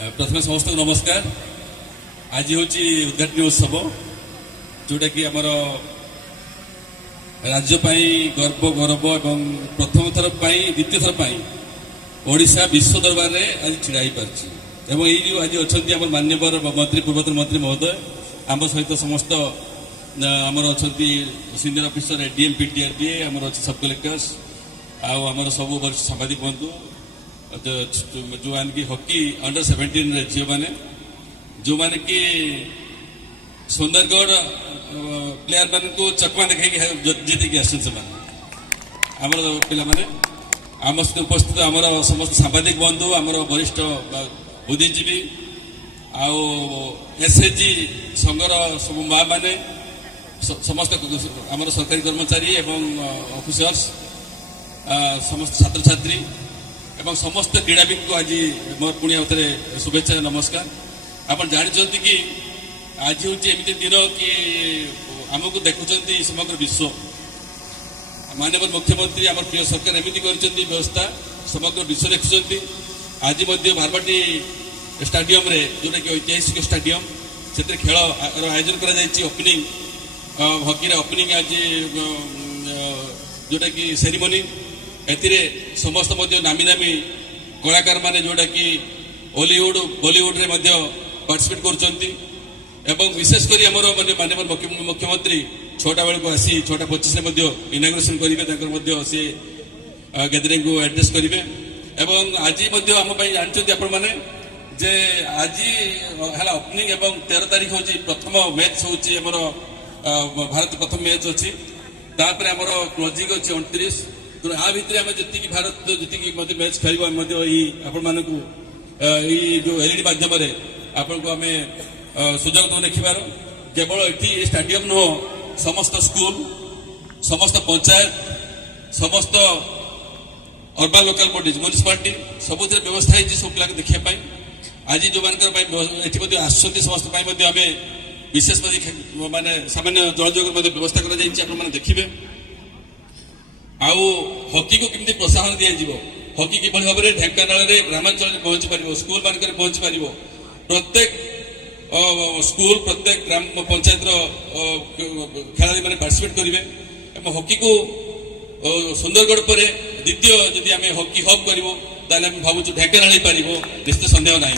प्रथम समस्त नमस्कार। आज हूँ उद्घाटन उत्सव जोटा कि आमर राज्य गर्व गौरव एवं प्रथम थर द्वितीय थर ओडिशा विश्व दरबार में आज छिड़ा पार्टी आज अच्छा आम मान्यवर मंत्री पूर्वतन मंत्री महोदय आम सहित समस्त आमर अच्छा सीनियर ऑफिसर एडीएम पीटीआरडीए आमर अच्छे सब कलेक्टर्स आमर सब वरिष्ठ सांबादिक बंधु जो आनकी हॉकी अंडर 17 झील मैंने जो मैंने कि सुंदरगढ़ प्लेयर मान को चकमा देखा जीत आसन आम पे आम सहित उपस्थित आमर समस्त सांबादिक बंधु आमर वरिष्ठ बुद्धिजीवी आएसएचजी संघर सब माँ मैंने समस्त आमर सरकारी कर्मचारी एवं ऑफिसर्स समस्त छात्र छात्री एवं समस्त क्रीड़ाविद को आज मोर पुणी आउे शुभेच्छा नमस्कार। आप जानते कि आज हूँ एमती दिन कि आमको देखुं समग्र विश्व माननीय मुख्यमंत्री आम प्रिय सरकार एमती कर व्यवस्था समग्र विश्व देखुं। आज भारवाटी स्टाडियम रे जोटा कि ऐतिहासिक स्टाडियम से खेल आयोजन कर ओपनिंग हॉकी ओपनिंग आज जोटा कि सेरिमनी एथिरे समस्त नामी नामी कलाकार माने जोटा कि हॉलीवुड बॉलीवुड रे मध्य पार्टिसिपेट कर विशेषकर आमर माननीय मुख्यमंत्री 6टा बेलू आसी 6:25 इनाग्रेसन करेंगे सी गैदरिंग को एड्रेस करेंगे। आज आम जानते आपण मैंने जे आज है ओपनिंग एवं 13 तारीख हूँ प्रथम मैच हूँ भारत प्रथम मैच अच्छी आमर क्लोजिंग अच्छी 29 तो आ भितर आम जी भारत जी मैच खेल आपण जो एलईडी माध्यम आपण को आम सुजोग दो देखार केवल ये स्टाडियम नुह समस्त स्कूल समस्त पंचायत समस्त अर्बन लोकल बॉडीज म्यूनिसिपालिटी सब व्यवस्था है सब पिला देखापी आज जो मानक आसुँच समस्त आम विशेष माने सामान्य जलयोग व्यवस्था कर देखिए हॉकी को किमती प्रोत्साहन दिज्व हॉकी किभली भाव में ढेंकानाल ग्रामांचल पहुंची पार स्कूल मान पहुंची पार प्रत्येक स्कूल प्रत्येक ग्राम पंचायत खेलाड़ी मैंने पार्टिसिपेट करेंगे हॉकी को सुंदरगढ़ पर द्वितीय जदि आम हॉकी हब कर भावुँ ढेंकानाल हो पार निश्चित सन्देह ना।